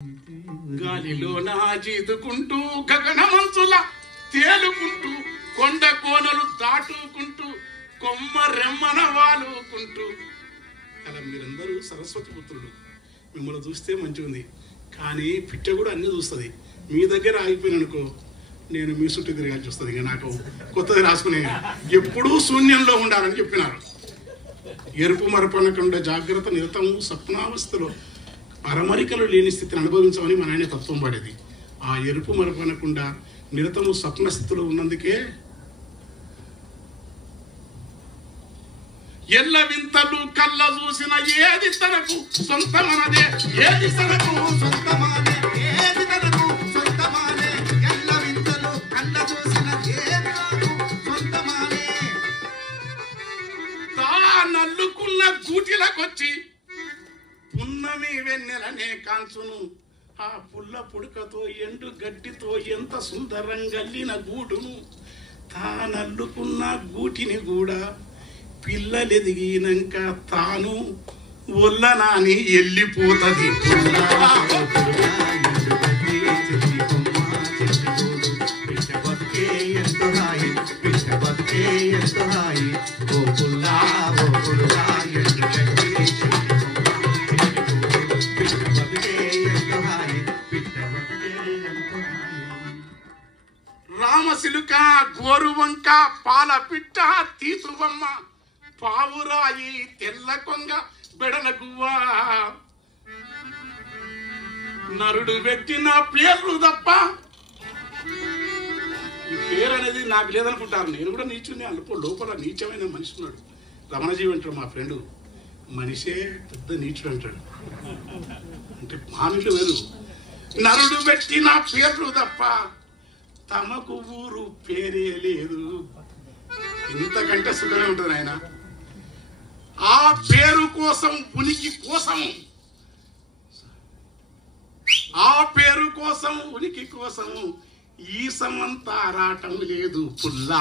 గాలిలో నాజీదుకుంటూ గగనమంచుల తేలుకుంటూ కొండ కోనలు దాటుకుంటూ కొమ్మ రెమ్మన వాలుకుంటూ అలా మీరందరూ సరస్వతి పుత్రుడు. మిమ్మల్ని చూస్తే మంచిగా ఉంది, కానీ పిట్ట కూడా అన్నీ చూస్తుంది. మీ దగ్గర ఆగిపోయిననుకో నేను మీ చుట్టూ తిరగాల్సి వస్తుంది. ఇక నాకు కొత్తది రాసుకునే ఎప్పుడూ శూన్యంలో ఉండాలని చెప్పినారు. ఎరుపు మరపనకుండా జాగ్రత్త నిరతము స్వప్నావస్థలో అరమరికలు లేని స్థితిని అనుభవించమని మన ఆయన తత్వం పడేది. ఆ ఎరుపు మరపనకుండా నిరతము స్వప్న స్థితిలో ఉన్నందుకే ఎల్ల వింతలు కళ్ళ చూసిన ఏది తనకు సొంతమనదే, ఏది తనకు సొంతమనదే, ఏది తనకు సొంతమనదే, ఎల్ల వింతలు కళ్ళ చూసిన ఏది నాకు సొంతమనదే. తా నల్లుకున్న గూటిలకొచ్చి పున్నమి వెన్నెలనే కాంచును, ఆ పుల్ల పుడకతో ఎండు గడ్డితో ఎంత సుందరంగల్లిన గూడును. తా నల్లుకున్న గూటిని కూడా పిల్లలెదిగినాక తాను ఒల్లనాని వెళ్ళిపోతుంది. రామసిలుక గోరువంక పాల పిట్ట తీతువమ్మ పావురాయి తెల్ల కొంగ బెడల గువ్వా నరుడు పెట్టిన పేర్లు తప్ప ఈ పేరు అనేది నాకు లేదనుకుంటారు. నేను కూడా నీచుని అనుకో, లోపల నీచమైన మనిషి ఉన్నాడు. రమణజీవి అంటాడు మా ఫ్రెండు, మనిషే పెద్ద నీచుడు అంటాడు. అంటే మానులు వేరు. నరుడు పెట్టిన పేర్లు తప్ప తమకు ఊరు పేరే లేదు. ఇంతకంటే సుఖమే ఉంటుంది ఆయన. ఆ పేరు కోసం ఉనికి కోసం, ఆ పేరు కోసం ఉనికి కోసం ఈ సమంతా రాటం లేదు. పుల్లా